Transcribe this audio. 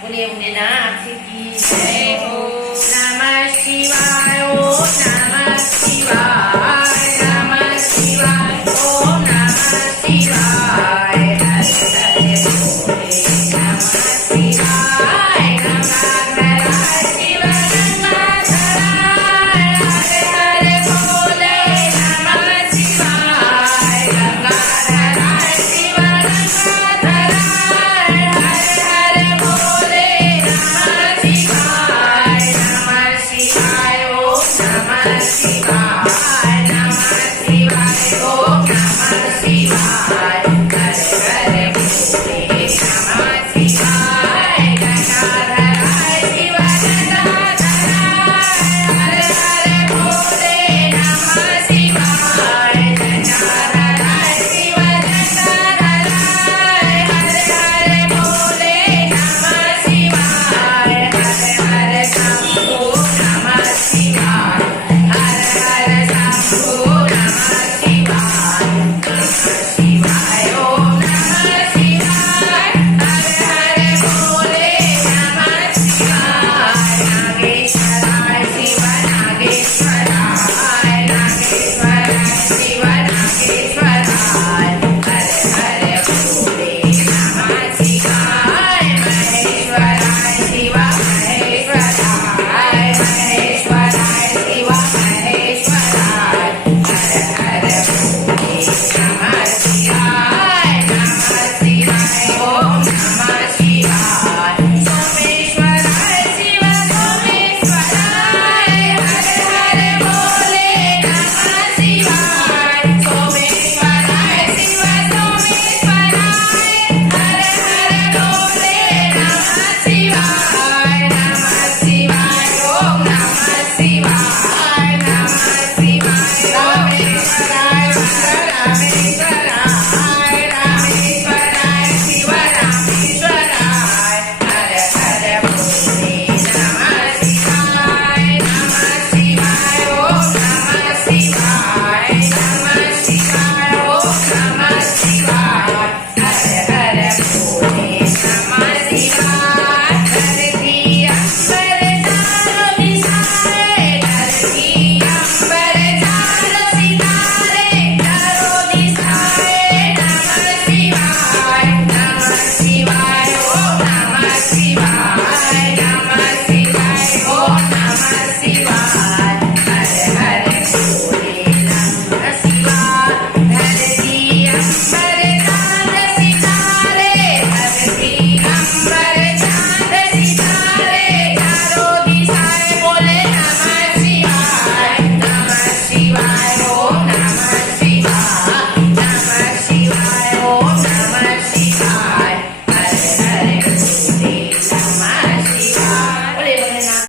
बोले उन्हें की जय हो। नमः शिवाय ओम नमः शिवाय नमः शिवाय ओम नमः शिवाय हरे हरे बोले नमः शिवाय गंगाधर शिव गंगाधर हरे हरे बोले नमः शिवाय गंगाधर शिव गंगाधर हरे हरे बोले नमः शिवाय नमः शिवाय ओम नमः शिवाय नमः शिवाय ओम नमः शिवाय हरे हरे बोले नमः शिवाय गंगाधर शिव गंगाधर हरे हरे बोले नमः शिवाय गंगाधर शिव गंगाधर हरे हरे बोले नमः शिवाय हरे हरे शंभो नमः शिवाय हरे हरे शंभो नमः शिवाय नमः शिवाय ओम नमः शिवाय हरे हरे बोले नमः शिवाय नागेश्वराय शिव नागेश्वराय नागेश्वराय शिव नागेश्वराय हरे हरे बोले नमः शिवाय महेश्वराय शिव महेश्वराय महेश्वराय शिव महेश्वराय हरे हरे बोले नमः शिवाय ओम नमः शिवाय सोमेश्वराय शिव सोमेश्वराय हरे हरे बोले नमः शिवाय सोमेश्वराय शिव सोमेश्वराय हरे हरे बोले नमः शिवाय ओम नमः शिवाय रामेश्वराय रामेश्वराय रामेश्वराय शिव रामेश्वराय हरे हरे बोले नमः शिवाय ओम नमः शिवाय ओम नमः शिवाय हरे हरे बोले नमः शिवाय धरती अंबर चारों दिशाएं धरती अंबर चारों सितारे चारों दिशाएं नमः शिवाय ओम नमः शिवाय